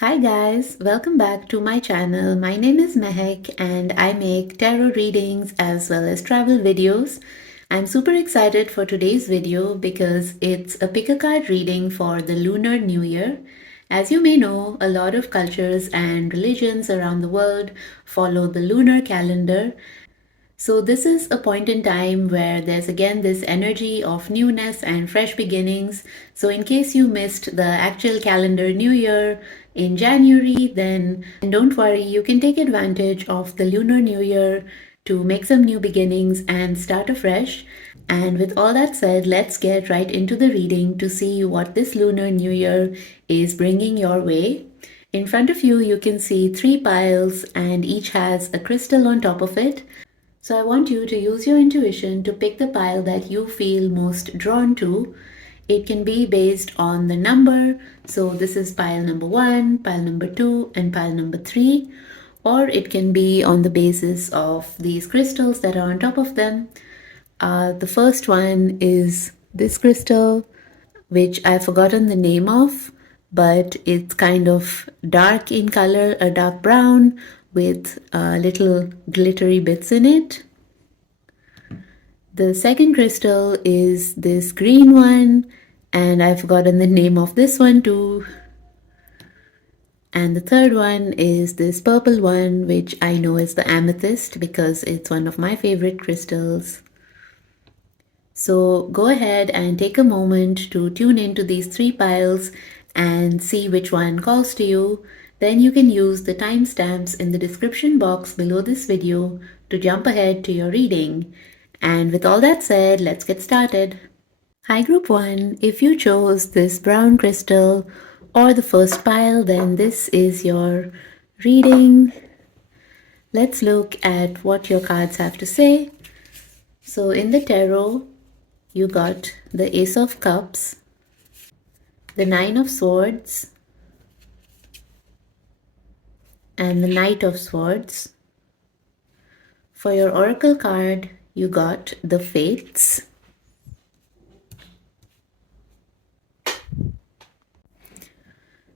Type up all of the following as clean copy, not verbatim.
Hi guys, welcome back to my channel. My name is Mehek and I make tarot readings as well as travel videos. I'm super excited for today's video because it's a pick a card reading for the Lunar New Year. As you may know, a lot of cultures and religions around the world follow the lunar calendar. So, this is a point in time where there's again this energy of newness and fresh beginnings. So, in case you missed the actual calendar New Year in January, then don't worry, you can take advantage of the Lunar New Year to make some new beginnings and start afresh. And with all that said, let's get right into the reading to see what this Lunar New Year is bringing your way. In front of you, you can see three piles, and each has a crystal on top of it. So I want you to use your intuition to pick the pile that you feel most drawn to. It can be based on the number. So this is pile number 1, pile number 2, and pile number 3. Or it can be on the basis of these crystals that are on top of them. The first one is this crystal, which I've forgotten the name of, but it's kind of dark in color, a dark brown with little glittery bits in it. The second crystal is this green one, and I've forgotten the name of this one too. And the third one is this purple one, which I know is the amethyst because it's one of my favorite crystals. So go ahead and take a moment to tune into these three piles and see which one calls to you. Then you can use the timestamps in the description box below this video to jump ahead to your reading. And with all that said, let's get started. Hi Group 1, if you chose this brown crystal or the first pile, then this is your reading. Let's look at what your cards have to say. So in the tarot, you got the Ace of Cups, the Nine of Swords, and the Knight of Swords. For your Oracle card, you got the Fates,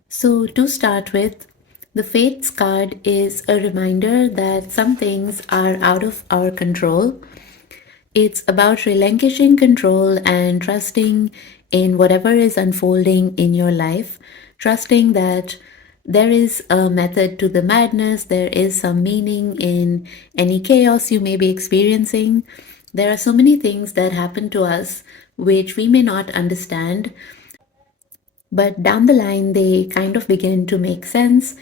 so to start with, the Fates card is a reminder that some things are out of our control. It's about relinquishing control and trusting in whatever is unfolding in your life, trusting that there is a method to the madness, there is some meaning in any chaos you may be experiencing. There are so many things that happen to us which we may not understand, but down the line they kind of begin to make sense.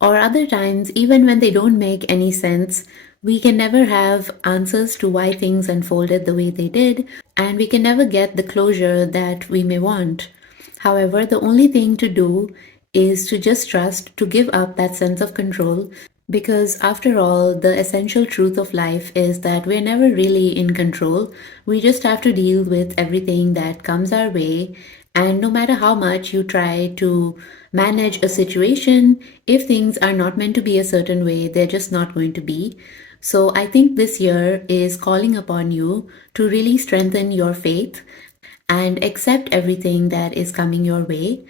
Or other times, even when they don't make any sense, we can never have answers to why things unfolded the way they did, and we can never get the closure that we may want. However, the only thing to do is to just trust, to give up that sense of control, because after all, the essential truth of life is that we're never really in control. We just have to deal with everything that comes our way. And no matter how much you try to manage a situation, if things are not meant to be a certain way, they're just not going to be. So I think this year is calling upon you to really strengthen your faith and accept everything that is coming your way.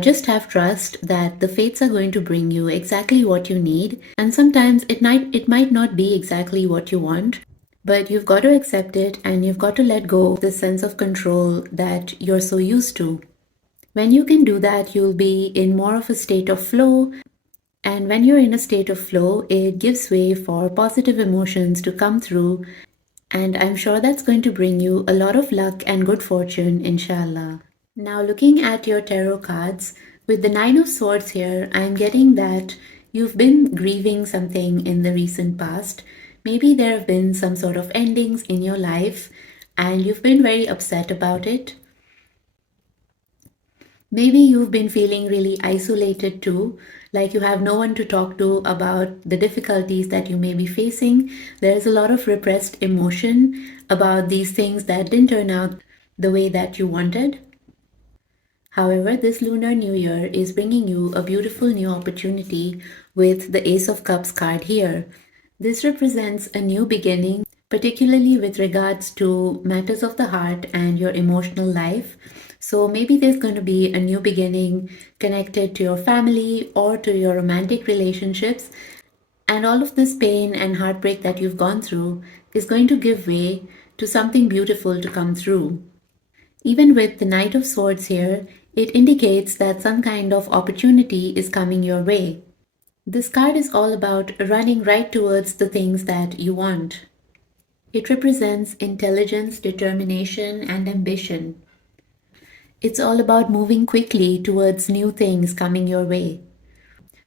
Just have trust that the fates are going to bring you exactly what you need, and sometimes it might not be exactly what you want, but you've got to accept it and you've got to let go of the sense of control that you're so used to. When you can do that, you'll be in more of a state of flow, and when you're in a state of flow, it gives way for positive emotions to come through, and I'm sure that's going to bring you a lot of luck and good fortune, inshallah. Now, looking at your tarot cards, with the Nine of Swords here, I'm getting that you've been grieving something in the recent past. Maybe there have been some sort of endings in your life and you've been very upset about it. Maybe you've been feeling really isolated too, like you have no one to talk to about the difficulties that you may be facing. There's a lot of repressed emotion about these things that didn't turn out the way that you wanted. However, this Lunar New Year is bringing you a beautiful new opportunity with the Ace of Cups card here. This represents a new beginning, particularly with regards to matters of the heart and your emotional life. So maybe there's going to be a new beginning connected to your family or to your romantic relationships. And all of this pain and heartbreak that you've gone through is going to give way to something beautiful to come through. Even with the Knight of Swords here, it indicates that some kind of opportunity is coming your way. This card is all about running right towards the things that you want. It represents intelligence, determination, and ambition. It's all about moving quickly towards new things coming your way.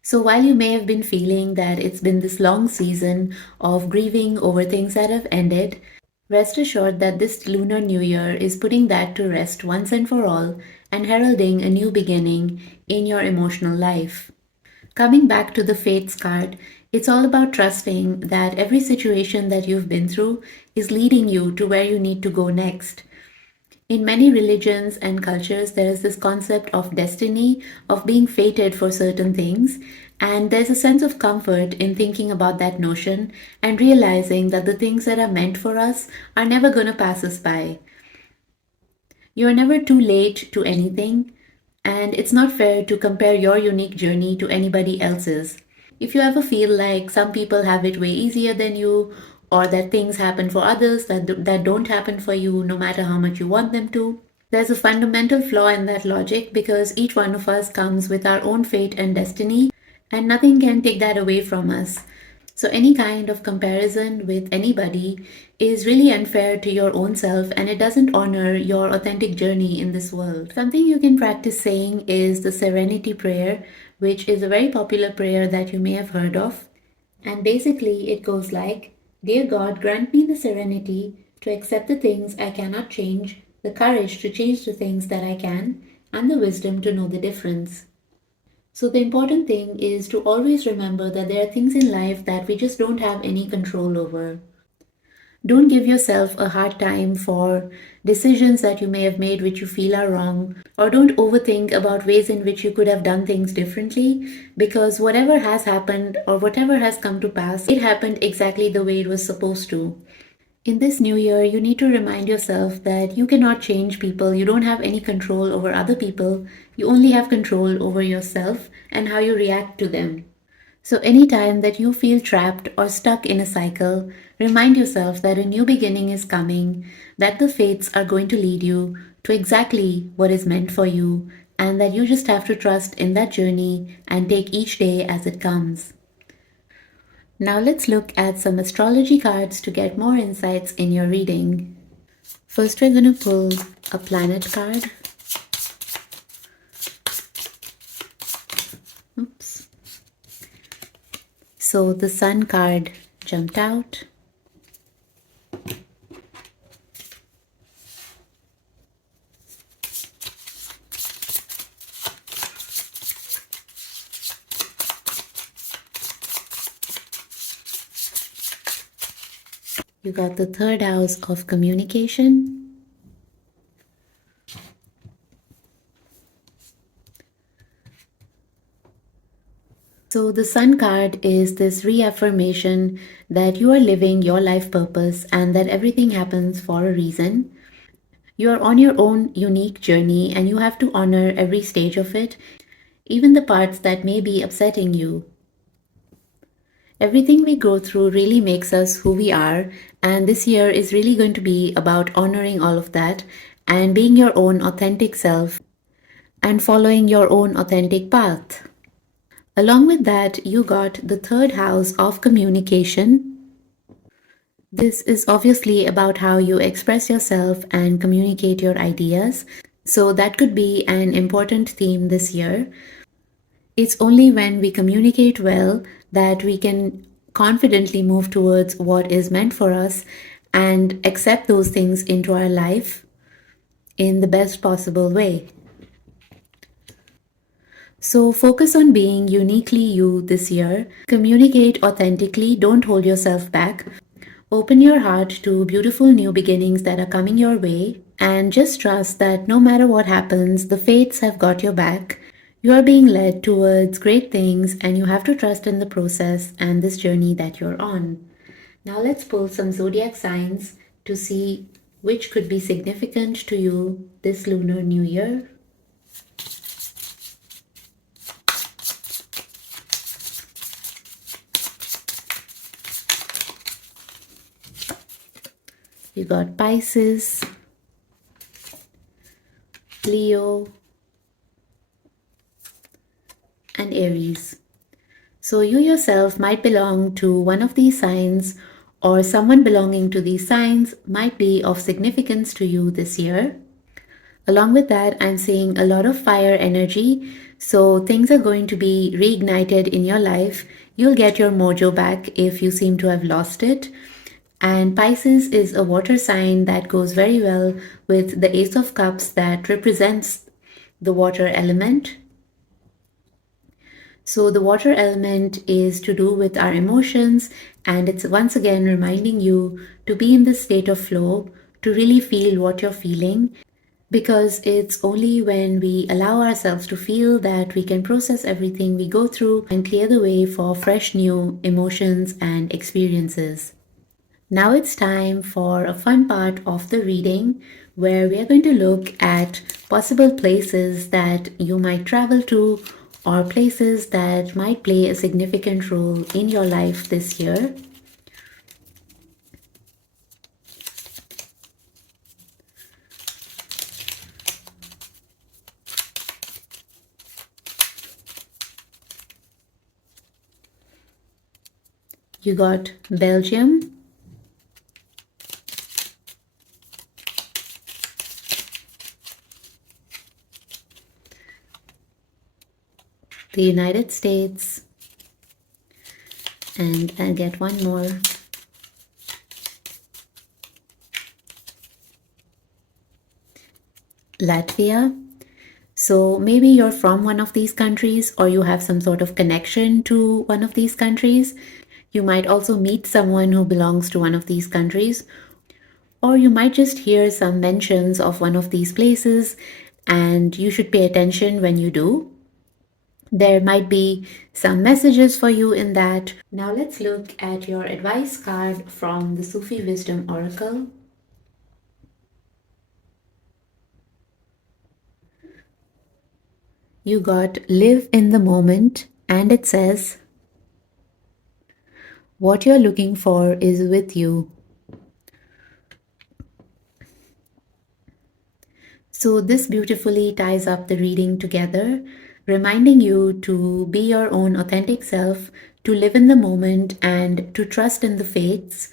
So while you may have been feeling that it's been this long season of grieving over things that have ended, rest assured that this Lunar New Year is putting that to rest once and for all and heralding a new beginning in your emotional life. Coming back to the Fates card, it's all about trusting that every situation that you've been through is leading you to where you need to go next. In many religions and cultures, there is this concept of destiny, of being fated for certain things, and there's a sense of comfort in thinking about that notion and realizing that the things that are meant for us are never going to pass us by. You're never too late to anything, and it's not fair to compare your unique journey to anybody else's. If you ever feel like some people have it way easier than you, or that things happen for others that don't happen for you no matter how much you want them to, there's a fundamental flaw in that logic because each one of us comes with our own fate and destiny, and nothing can take that away from us. So, any kind of comparison with anybody is really unfair to your own self and it doesn't honor your authentic journey in this world. Something you can practice saying is the Serenity Prayer, which is a very popular prayer that you may have heard of. And basically, it goes like, Dear God, grant me the serenity to accept the things I cannot change, the courage to change the things that I can, and the wisdom to know the difference. So, the important thing is to always remember that there are things in life that we just don't have any control over. Don't give yourself a hard time for decisions that you may have made which you feel are wrong, or don't overthink about ways in which you could have done things differently because whatever has happened or whatever has come to pass, it happened exactly the way it was supposed to. In this new year, you need to remind yourself that you cannot change people, you don't have any control over other people, you only have control over yourself and how you react to them. So, anytime that you feel trapped or stuck in a cycle, remind yourself that a new beginning is coming, that the fates are going to lead you to exactly what is meant for you, and that you just have to trust in that journey and take each day as it comes. Now, let's look at some astrology cards to get more insights in your reading. First, we're going to pull a planet card. Oops. So the Sun card jumped out. You got the third house of communication. So the Sun card is this reaffirmation that you are living your life purpose and that everything happens for a reason. You are on your own unique journey and you have to honor every stage of it, even the parts that may be upsetting you. Everything we go through really makes us who we are, and this year is really going to be about honoring all of that and being your own authentic self and following your own authentic path. Along with that, you got the third house of communication. This is obviously about how you express yourself and communicate your ideas. So, that could be an important theme this year. It's only when we communicate well that we can confidently move towards what is meant for us and accept those things into our life in the best possible way. So focus on being uniquely you this year. Communicate authentically, don't hold yourself back. Open your heart to beautiful new beginnings that are coming your way, and just trust that no matter what happens, the fates have got your back. You are being led towards great things, and you have to trust in the process and this journey that you're on. Now, let's pull some zodiac signs to see which could be significant to you this Lunar New Year. You got Pisces, Leo, and Aries. So you yourself might belong to one of these signs, or someone belonging to these signs might be of significance to you this year. Along with that, I'm seeing a lot of fire energy, so things are going to be reignited in your life. You'll get your mojo back if you seem to have lost it. And Pisces is a water sign that goes very well with the Ace of Cups that represents the water element. So, the water element is to do with our emotions, and it's once again reminding you to be in this state of flow, to really feel what you're feeling, because it's only when we allow ourselves to feel that we can process everything we go through and clear the way for fresh new emotions and experiences. Now it's time for a fun part of the reading where we are going to look at possible places that you might travel to or places that might play a significant role in your life this year. You got Belgium, the United States, and I'll get one more. Latvia. So maybe you're from one of these countries or you have some sort of connection to one of these countries. You might also meet someone who belongs to one of these countries, or you might just hear some mentions of one of these places and you should pay attention when you do. There might be some messages for you in that. Now let's look at your advice card from the Sufi Wisdom Oracle. You got live in the moment, and it says, what you're looking for is with you. So, this beautifully ties up the reading together, reminding you to be your own authentic self, to live in the moment, and to trust in the fates.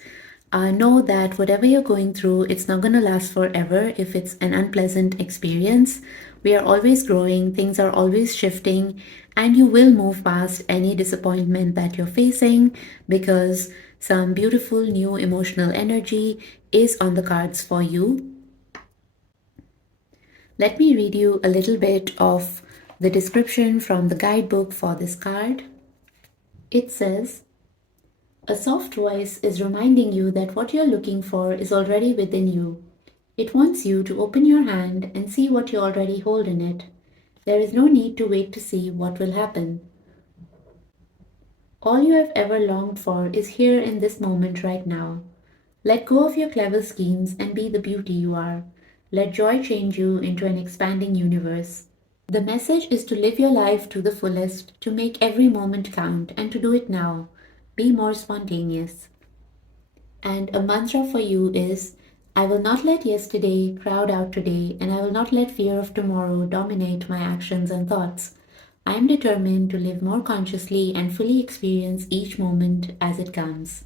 Know that whatever you're going through, it's not going to last forever if it's an unpleasant experience. We are always growing, things are always shifting, and you will move past any disappointment that you're facing because some beautiful new emotional energy is on the cards for you. Let me read you a little bit of the description from the guidebook for this card. It says, a soft voice is reminding you that what you're looking for is already within you. It wants you to open your hand and see what you already hold in it. There is no need to wait to see what will happen. All you have ever longed for is here in this moment right now. Let go of your clever schemes and be the beauty you are. Let joy change you into an expanding universe. The message is to live your life to the fullest, to make every moment count, and to do it now. Be more spontaneous. And a mantra for you is, I will not let yesterday crowd out today, and I will not let fear of tomorrow dominate my actions and thoughts. I am determined to live more consciously and fully experience each moment as it comes.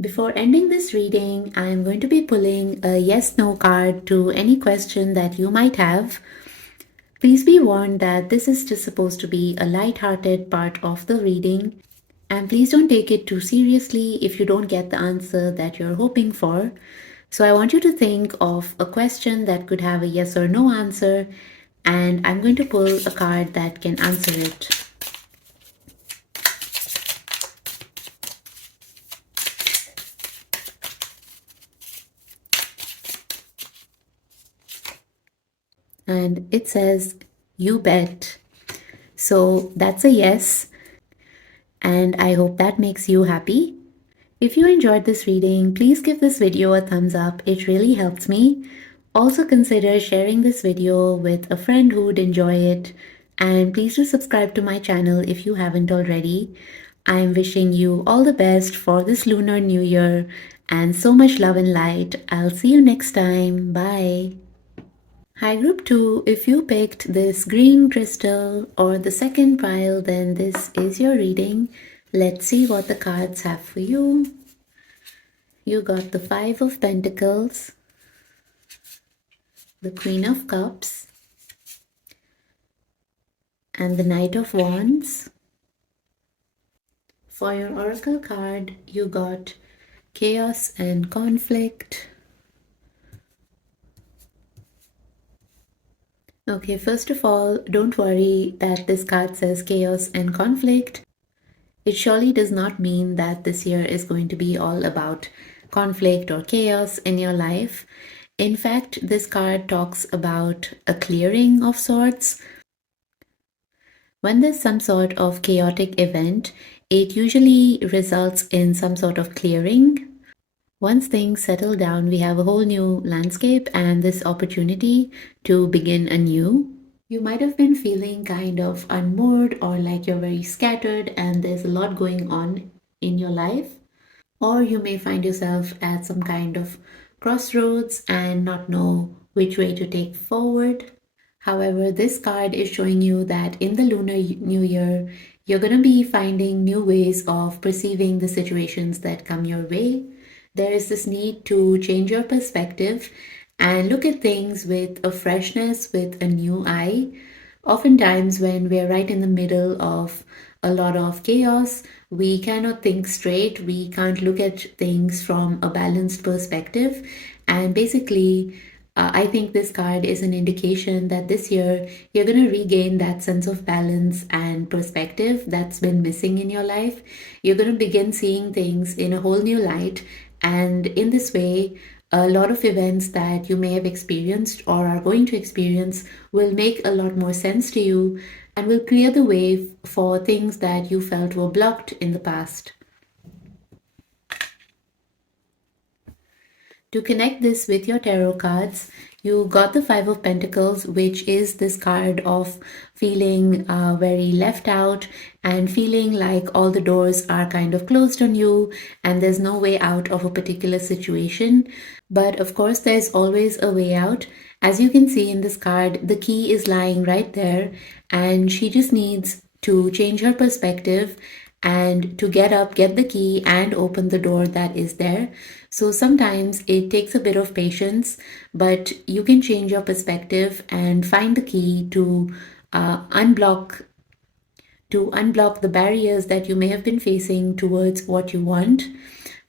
Before ending this reading, I am going to be pulling a yes/no card to any question that you might have. Please be warned that this is just supposed to be a light-hearted part of the reading, and please don't take it too seriously if you don't get the answer that you're hoping for. So I want you to think of a question that could have a yes or no answer, and I'm going to pull a card that can answer it. And it says, you bet. So that's a yes, and I hope that makes you happy. If you enjoyed this reading, please give this video a thumbs up. It really helps me. Also consider sharing this video with a friend who would enjoy it. And please do subscribe to my channel if you haven't already. I am wishing you all the best for this Lunar New Year and so much love and light. I'll see you next time. Bye. Hi Group 2, if you picked this green crystal or the second pile, then this is your reading. Let's see what the cards have for you. You got the Five of Pentacles, the Queen of Cups, and the Knight of Wands. For your Oracle card, you got Chaos and Conflict. Okay, first of all, don't worry that this card says Chaos and Conflict. It surely does not mean that this year is going to be all about conflict or chaos in your life. In fact, this card talks about a clearing of sorts. When there's some sort of chaotic event, it usually results in some sort of clearing. Once things settle down, we have a whole new landscape and this opportunity to begin anew. You might have been feeling kind of unmoored or like you're very scattered and there's a lot going on in your life. Or you may find yourself at some kind of crossroads and not know which way to take forward. However, this card is showing you that in the Lunar New Year, you're going to be finding new ways of perceiving the situations that come your way. There is this need to change your perspective and look at things with a freshness, with a new eye. Oftentimes, when we're right in the middle of a lot of chaos, we cannot think straight, we can't look at things from a balanced perspective. And basically, I think this card is an indication that this year you're going to regain that sense of balance and perspective that's been missing in your life. You're going to begin seeing things in a whole new light. And in this way, a lot of events that you may have experienced or are going to experience will make a lot more sense to you and will clear the way for things that you felt were blocked in the past. To connect this with your tarot cards, you got the Five of Pentacles, which is this card of feeling very left out and feeling like all the doors are kind of closed on you and there's no way out of a particular situation. But of course, there's always a way out. As you can see in this card, the key is lying right there, and she just needs to change her perspective and to get up, get the key, and open the door that is there. So sometimes it takes a bit of patience, but you can change your perspective and find the key to unblock the barriers that you may have been facing towards what you want.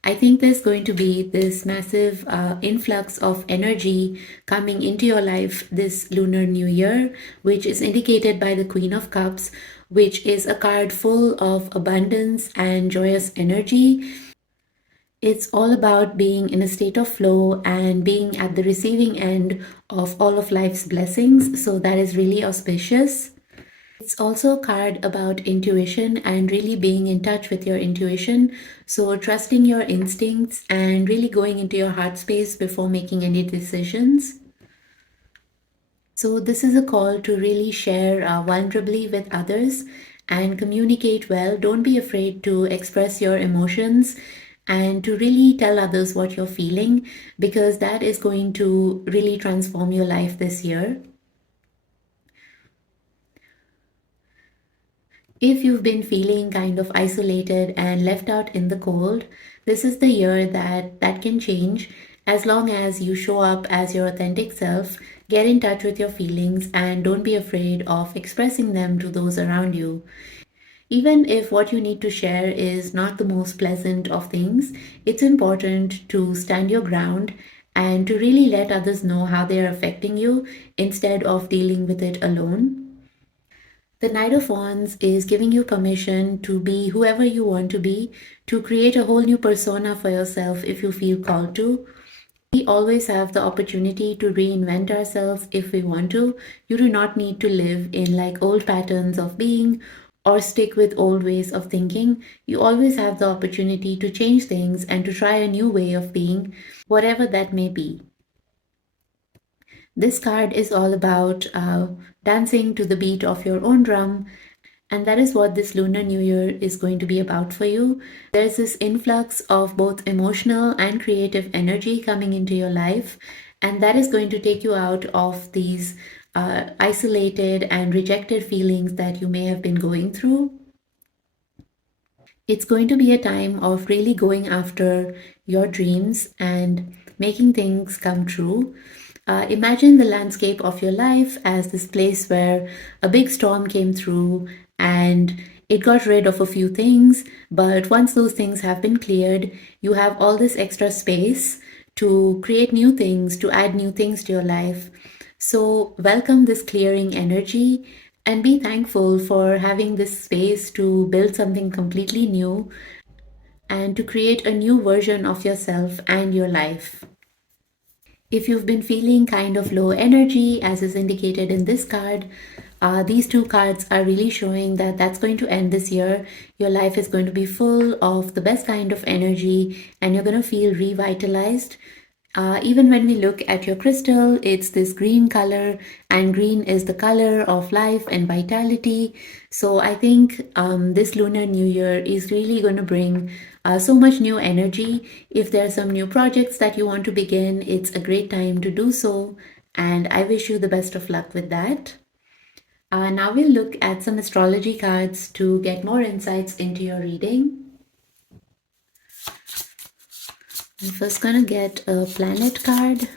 I think there's going to be this massive influx of energy coming into your life this Lunar New Year, which is indicated by the Queen of Cups, which is a card full of abundance and joyous energy. It's all about being in a state of flow and being at the receiving end of all of life's blessings. So that is really auspicious. It's also a card about intuition and really being in touch with your intuition. So trusting your instincts and really going into your heart space before making any decisions. So this is a call to really share vulnerably with others and communicate well. Don't be afraid to express your emotions and to really tell others what you're feeling, because that is going to really transform your life this year. If you've been feeling kind of isolated and left out in the cold, this is the year that can change as long as you show up as your authentic self, get in touch with your feelings, and don't be afraid of expressing them to those around you. Even if what you need to share is not the most pleasant of things, it's important to stand your ground and to really let others know how they are affecting you instead of dealing with it alone. The Knight of Wands is giving you permission to be whoever you want to be, to create a whole new persona for yourself if you feel called to. We always have the opportunity to reinvent ourselves if we want to. You do not need to live in like old patterns of being or stick with old ways of thinking. You always have the opportunity to change things and to try a new way of being, whatever that may be. This card is all about dancing to the beat of your own drum, and that is what this Lunar New Year is going to be about for you. There's this influx of both emotional and creative energy coming into your life, and that is going to take you out of these isolated and rejected feelings that you may have been going through. It's going to be a time of really going after your dreams and making things come true. Imagine the landscape of your life as this place where a big storm came through and it got rid of a few things, but once those things have been cleared, you have all this extra space to create new things, to add new things to your life. So, welcome this clearing energy and be thankful for having this space to build something completely new and to create a new version of yourself and your life. If you've been feeling kind of low energy, as is indicated in this card, these two cards are really showing that that's going to end this year. Your life is going to be full of the best kind of energy and you're going to feel revitalized. Even when we look at your crystal, it's this green color, and green is the color of life and vitality. So I think this Lunar New Year is really going to bring so much new energy. If there are some new projects that you want to begin, it's a great time to do so. And I wish you the best of luck with that. Now we'll look at some astrology cards to get more insights into your reading. I'm first gonna get a planet card.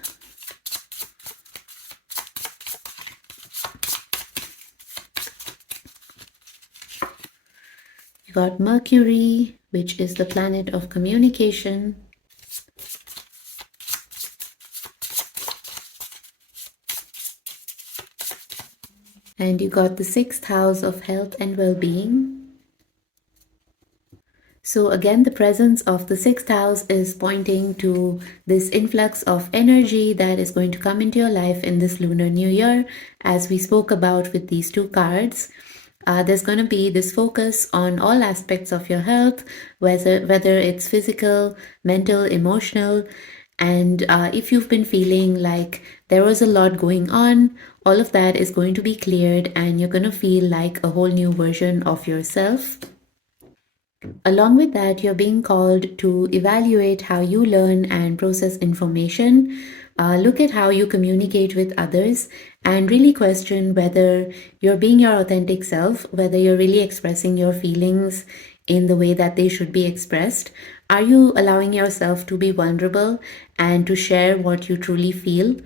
You got Mercury, which is the planet of communication. And you got the 6th house of health and well-being. So again, the presence of the 6th house is pointing to this influx of energy that is going to come into your life in this Lunar New Year, as we spoke about with these two cards. There's going to be this focus on all aspects of your health, whether it's physical, mental, emotional. And if you've been feeling like there was a lot going on, all of that is going to be cleared and you're going to feel like a whole new version of yourself. Along with that, you're being called to evaluate how you learn and process information, look at how you communicate with others, and really question whether you're being your authentic self, whether you're really expressing your feelings in the way that they should be expressed. Are you allowing yourself to be vulnerable and to share what you truly feel?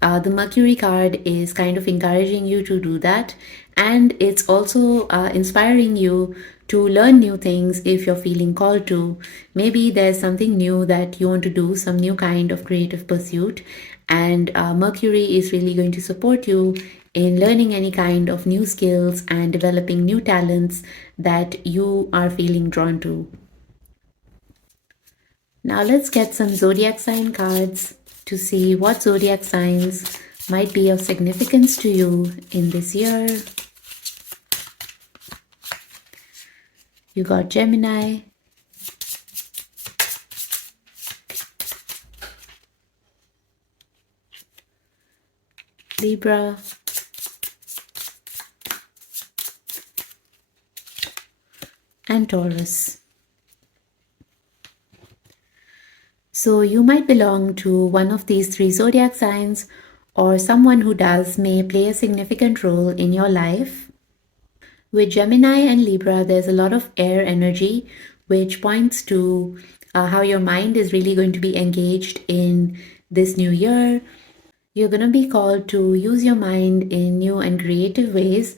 The Mercury card is kind of encouraging you to do that, and it's also inspiring you to learn new things if you're feeling called to. Maybe there's something new that you want to do, some new kind of creative pursuit, and Mercury is really going to support you in learning any kind of new skills and developing new talents that you are feeling drawn to. Now let's get some zodiac sign cards to see what zodiac signs might be of significance to you in this year. You got Gemini, Libra, and Taurus. So you might belong to one of these three zodiac signs, or someone who does may play a significant role in your life. With Gemini and Libra, there's a lot of air energy, which points to how your mind is really going to be engaged in this new year. You're going to be called to use your mind in new and creative ways,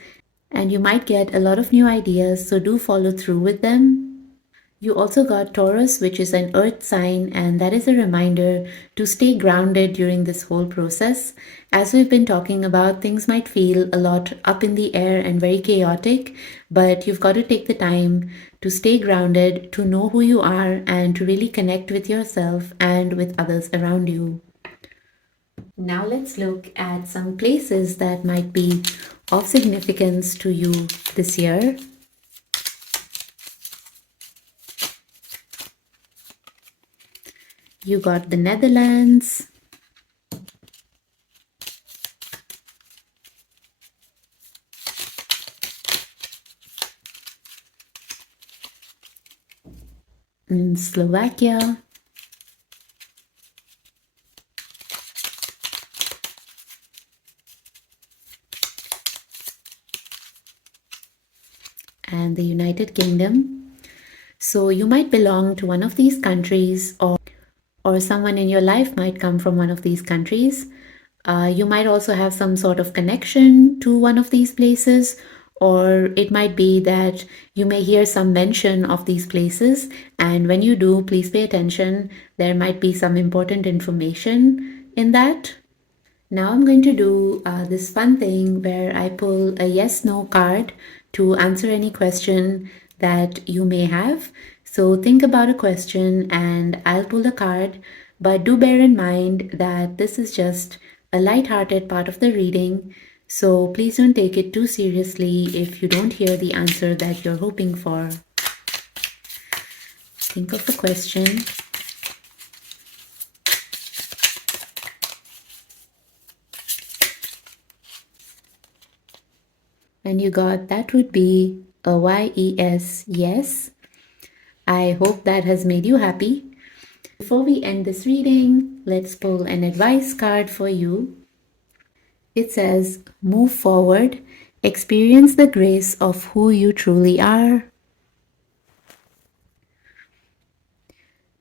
and you might get a lot of new ideas, so do follow through with them. You also got Taurus, which is an earth sign, and that is a reminder to stay grounded during this whole process. As we've been talking about, things might feel a lot up in the air and very chaotic, but you've got to take the time to stay grounded, to know who you are, and to really connect with yourself and with others around you. Now let's look at some places that might be of significance to you this year. You got the Netherlands, Slovakia, and the United Kingdom. So you might belong to one of these countries, or someone in your life might come from one of these countries. You might also have some sort of connection to one of these places, or it might be that you may hear some mention of these places. And when you do, please pay attention. There might be some important information in that. Now I'm going to do this fun thing where I pull a yes/no card to answer any question that you may have. So think about a question and I'll pull a card, but do bear in mind that this is just a light-hearted part of the reading. So please don't take it too seriously if you don't hear the answer that you're hoping for. Think of a question. And you got that would be a yes, yes. I hope that has made you happy. Before we end this reading, let's pull an advice card for you. It says, move forward, experience the grace of who you truly are.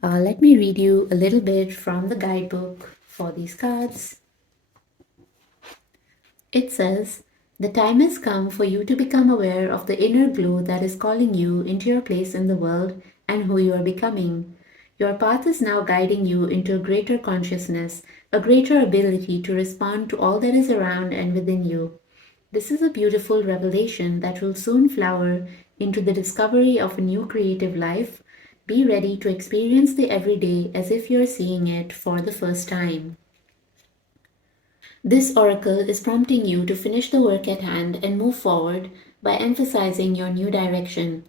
Let me read you a little bit from the guidebook for these cards. It says, the time has come for you to become aware of the inner glue that is calling you into your place in the world and who you are becoming. Your path is now guiding you into a greater consciousness, a greater ability to respond to all that is around and within you. This is a beautiful revelation that will soon flower into the discovery of a new creative life. Be ready to experience the everyday as if you're seeing it for the first time. This oracle is prompting you to finish the work at hand and move forward by emphasizing your new direction.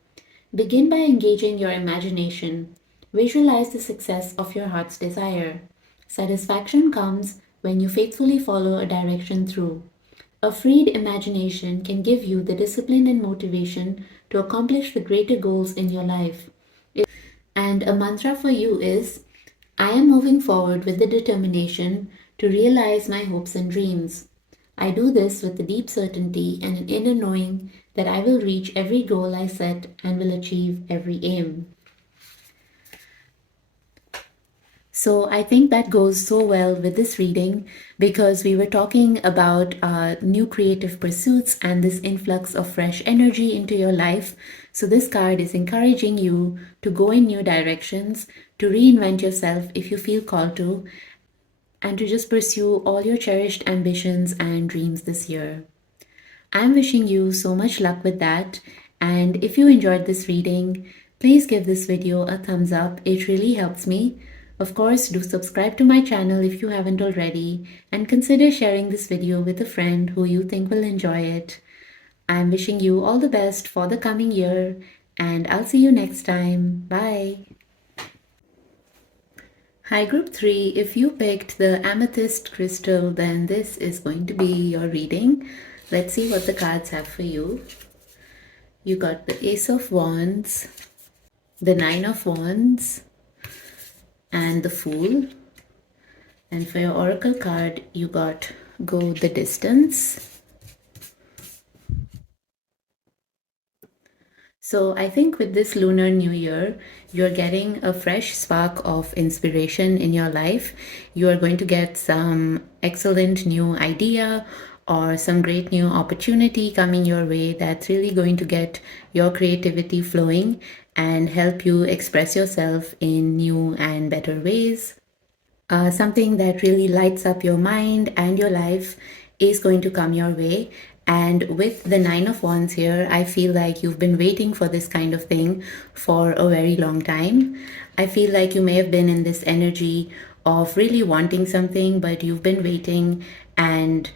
Begin by engaging your imagination. Visualize the success of your heart's desire. Satisfaction comes when you faithfully follow a direction through. A freed imagination can give you the discipline and motivation to accomplish the greater goals in your life. And a mantra for you is, I am moving forward with the determination to realize my hopes and dreams. I do this with a deep certainty and an inner knowing that I will reach every goal I set and will achieve every aim. So I think that goes so well with this reading because we were talking about new creative pursuits and this influx of fresh energy into your life. So this card is encouraging you to go in new directions, to reinvent yourself if you feel called to, and to just pursue all your cherished ambitions and dreams this year. I'm wishing you so much luck with that. And if you enjoyed this reading, please give this video a thumbs up. It really helps me. Of course, do subscribe to my channel if you haven't already, and consider sharing this video with a friend who you think will enjoy it. I'm wishing you all the best for the coming year, and I'll see you next time. Bye. Hi, Group 3. If you picked the amethyst crystal, then this is going to be your reading. Let's see what the cards have for you. You got the Ace of Wands, the Nine of Wands, and the Fool. And for your oracle card, you got Go the Distance. So I think with this Lunar New Year, you're getting a fresh spark of inspiration in your life. You are going to get some excellent new idea or some great new opportunity coming your way that's really going to get your creativity flowing and help you express yourself in new and better ways. Something that really lights up your mind and your life is going to come your way. And with the Nine of Wands here, I feel like you've been waiting for this kind of thing for a very long time. I feel like you may have been in this energy of really wanting something, but you've been waiting and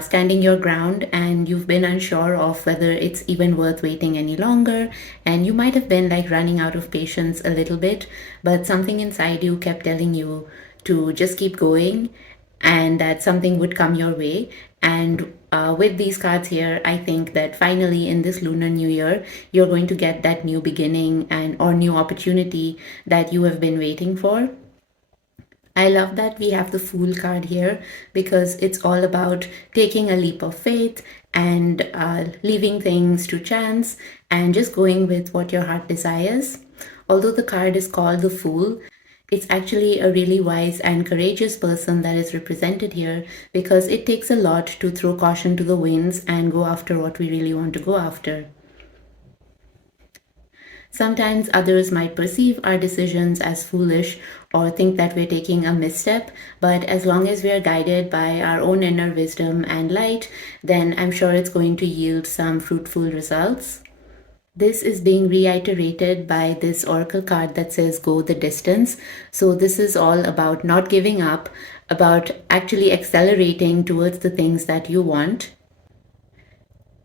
standing your ground and you've been unsure of whether it's even worth waiting any longer, and you might have been like running out of patience a little bit, but something inside you kept telling you to just keep going and that something would come your way. And with these cards here, I think that finally in this Lunar New Year, you're going to get that new beginning and or new opportunity that you have been waiting for. I love that we have the Fool card here because it's all about taking a leap of faith and leaving things to chance and just going with what your heart desires. Although the card is called the Fool, it's actually a really wise and courageous person that is represented here because it takes a lot to throw caution to the winds and go after what we really want to go after. Sometimes others might perceive our decisions as foolish or think that we're taking a misstep, but as long as we are guided by our own inner wisdom and light, then I'm sure it's going to yield some fruitful results. This is being reiterated by this oracle card that says go the distance. So this is all about not giving up, about actually accelerating towards the things that you want.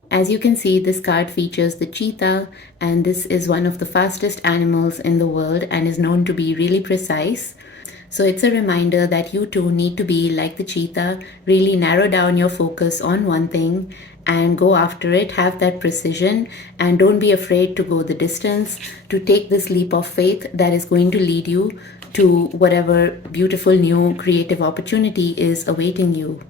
As you can see, this card features the cheetah, and this is one of the fastest animals in the world and is known to be really precise. So it's a reminder that you too need to be like the cheetah, really narrow down your focus on one thing and go after it, have that precision, and don't be afraid to go the distance, to take this leap of faith that is going to lead you to whatever beautiful new creative opportunity is awaiting you.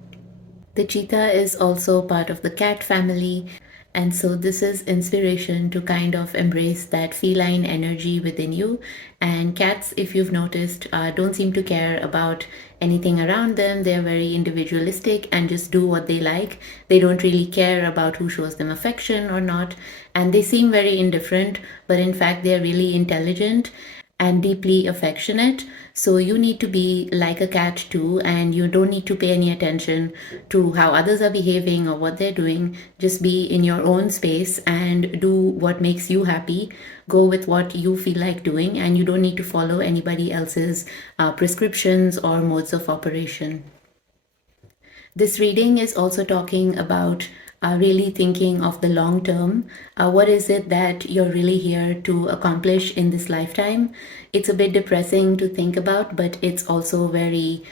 The cheetah is also part of the cat family, and so this is inspiration to kind of embrace that feline energy within you. And cats, if you've noticed, don't seem to care about anything around them. They're very individualistic and just do what they like. They don't really care about who shows them affection or not. And they seem very indifferent, but in fact, they're really intelligent and deeply affectionate. So you need to be like a cat too, and you don't need to pay any attention to how others are behaving or what they're doing. Just be in your own space and do what makes you happy. Go with what you feel like doing, and you don't need to follow anybody else's prescriptions or modes of operation. This reading is also talking about really thinking of the long term. What is it that you're really here to accomplish in this lifetime? It's a bit depressing to think about, but it's also very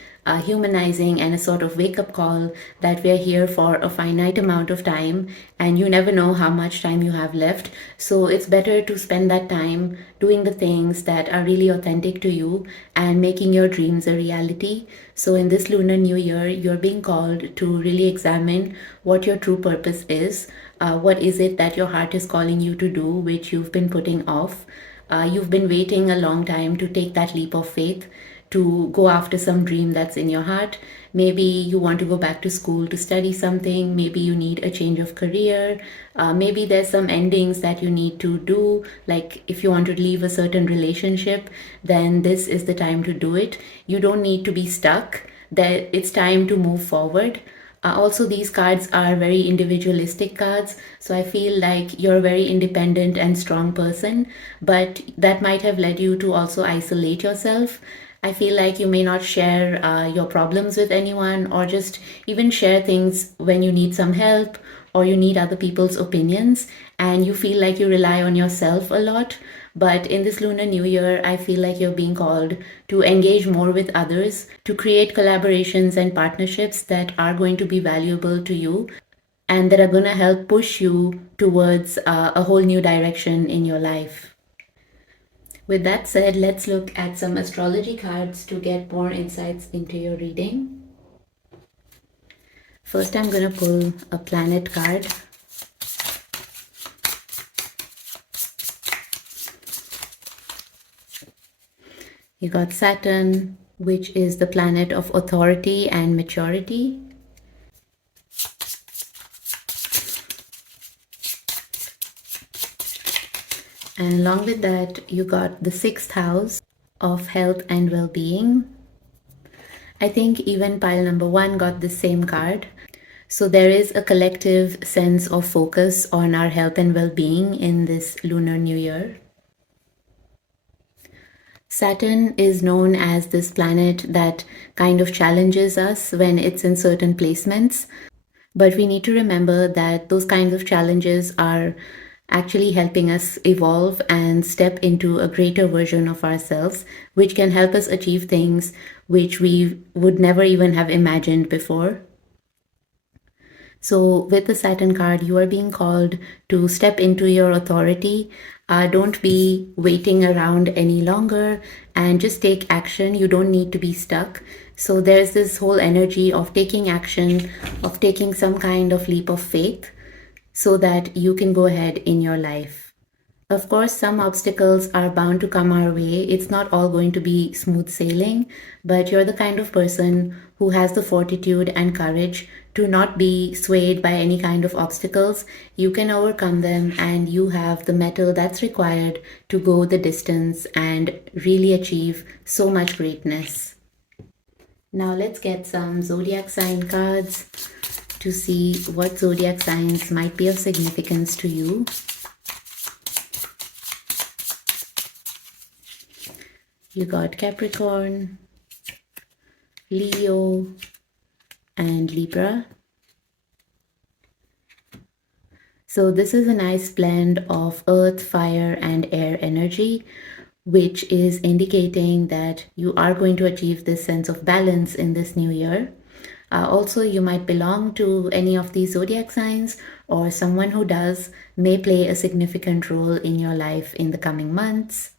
humanizing and a sort of wake up call that we're here for a finite amount of time and you never know how much time you have left. So it's better to spend that time doing the things that are really authentic to you and making your dreams a reality. So in this Lunar New Year, you're being called to really examine what your true purpose is. What is it that your heart is calling you to do, which you've been putting off? You've been waiting a long time to take that leap of faith, to go after some dream that's in your heart. Maybe you want to go back to school to study something. Maybe you need a change of career. Maybe there's some endings that you need to do. Like if you want to leave a certain relationship, then this is the time to do it. You don't need to be stuck. That it's time to move forward. Also, these cards are very individualistic cards, so I feel like you're a very independent and strong person, but that might have led you to also isolate yourself. I feel like you may not share your problems with anyone or just even share things when you need some help or you need other people's opinions and you feel like you rely on yourself a lot. But in this Lunar New Year, I feel like you're being called to engage more with others, to create collaborations and partnerships that are going to be valuable to you and that are going to help push you towards a whole new direction in your life. With that said, let's look at some astrology cards to get more insights into your reading. First, I'm going to pull a planet card. You got Saturn, which is the planet of authority and maturity. And along with that, you got the 6th house of health and well-being. I think even pile number 1 got the same card. So there is a collective sense of focus on our health and well-being in this Lunar New Year. Saturn is known as this planet that kind of challenges us when it's in certain placements. But we need to remember that those kinds of challenges are actually helping us evolve and step into a greater version of ourselves, which can help us achieve things which we would never even have imagined before. So, with the Saturn card, you are being called to step into your authority. Don't be waiting around any longer and just take action. You don't need to be stuck. So, there's this whole energy of taking action, of taking some kind of leap of faith so that you can go ahead in your life. Of course, some obstacles are bound to come our way. It's not all going to be smooth sailing, but you're the kind of person who has the fortitude and courage to not be swayed by any kind of obstacles. You can overcome them, and you have the mettle that's required to go the distance and really achieve so much greatness. Now, let's get some zodiac sign cards to see what zodiac signs might be of significance to you. You got Capricorn, Leo, and Libra. So this is a nice blend of earth, fire, and air energy, which is indicating that you are going to achieve this sense of balance in this new year. Also, you might belong to any of these zodiac signs, or someone who does may play a significant role in your life in the coming months.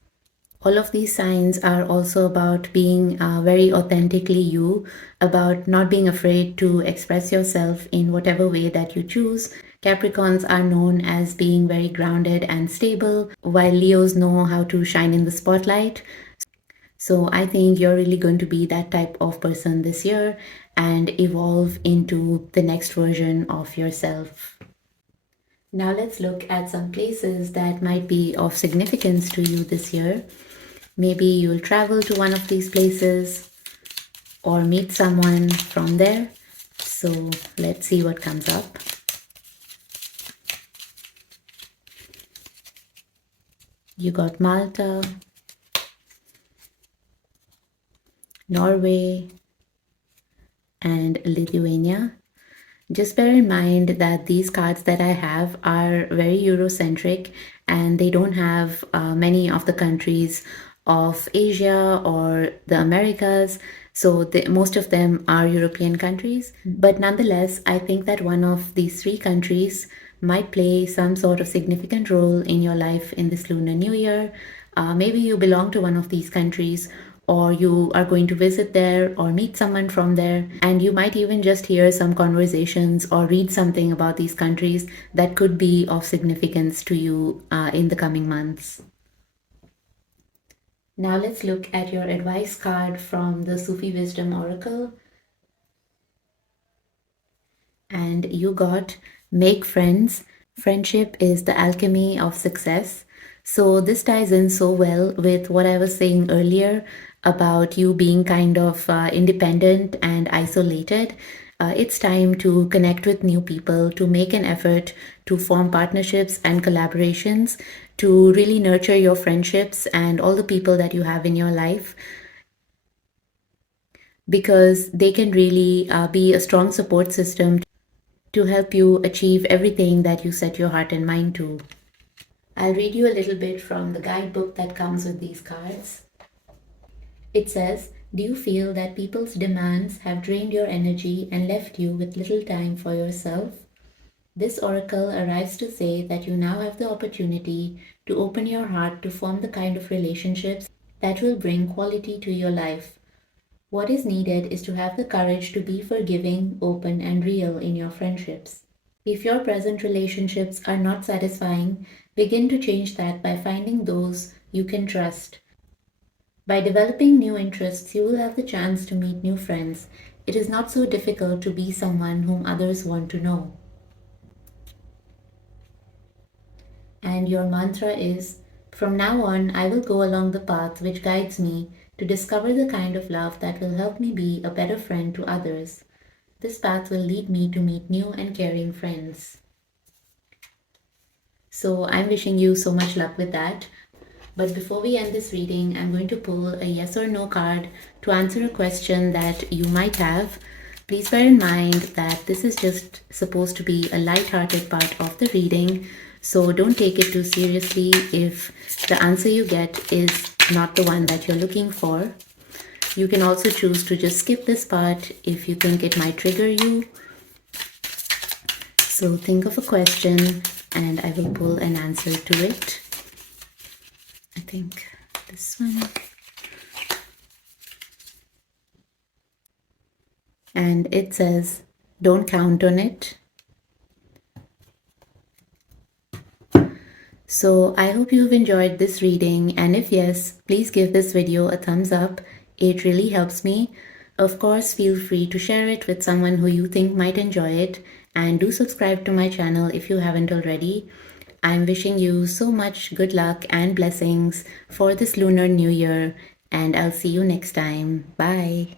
All of these signs are also about being very authentically you, about not being afraid to express yourself in whatever way that you choose. Capricorns are known as being very grounded and stable, while Leos know how to shine in the spotlight. So I think you're really going to be that type of person this year and evolve into the next version of yourself. Now let's look at some places that might be of significance to you this year. Maybe you'll travel to one of these places or meet someone from there. So let's see what comes up. You got Malta, Norway, and Lithuania. Just bear in mind that these cards that I have are very Eurocentric and they don't have many of the countries of Asia or the Americas. So most of them are European countries. But nonetheless, I think that one of these three countries might play some sort of significant role in your life in this Lunar New Year. Maybe you belong to one of these countries, or you are going to visit there or meet someone from there, and you might even just hear some conversations or read something about these countries that could be of significance to you in the coming months. Now let's look at your advice card from the Sufi Wisdom Oracle. And you got make friends. Friendship is the alchemy of success. So this ties in so well with what I was saying earlier about you being kind of independent and isolated. It's time to connect with new people, to make an effort to form partnerships and collaborations, to really nurture your friendships and all the people that you have in your life, because they can really be a strong support system to help you achieve everything that you set your heart and mind to. I'll read you a little bit from the guidebook that comes with these cards. It says, do you feel that people's demands have drained your energy and left you with little time for yourself? This oracle arrives to say that you now have the opportunity to open your heart to form the kind of relationships that will bring quality to your life. What is needed is to have the courage to be forgiving, open, and real in your friendships. If your present relationships are not satisfying, begin to change that by finding those you can trust. By developing new interests, you will have the chance to meet new friends. It is not so difficult to be someone whom others want to know. And your mantra is, from now on, I will go along the path which guides me to discover the kind of love that will help me be a better friend to others. This path will lead me to meet new and caring friends. So I'm wishing you so much luck with that. But before we end this reading, I'm going to pull a yes or no card to answer a question that you might have. please bear in mind that this is just supposed to be a light-hearted part of the reading, so don't take it too seriously if the answer you get is not the one that you're looking for. You can also choose to just skip this part if you think it might trigger you. So think of a question and I will pull an answer to it. I think this one. And it says, don't count on it. So I hope you've enjoyed this reading, and if yes, please give this video a thumbs up. It really helps me. Of course, feel free to share it with someone who you think might enjoy it, and do subscribe to my channel if you haven't already. I'm wishing you so much good luck and blessings for this Lunar New Year, and I'll see you next time. Bye.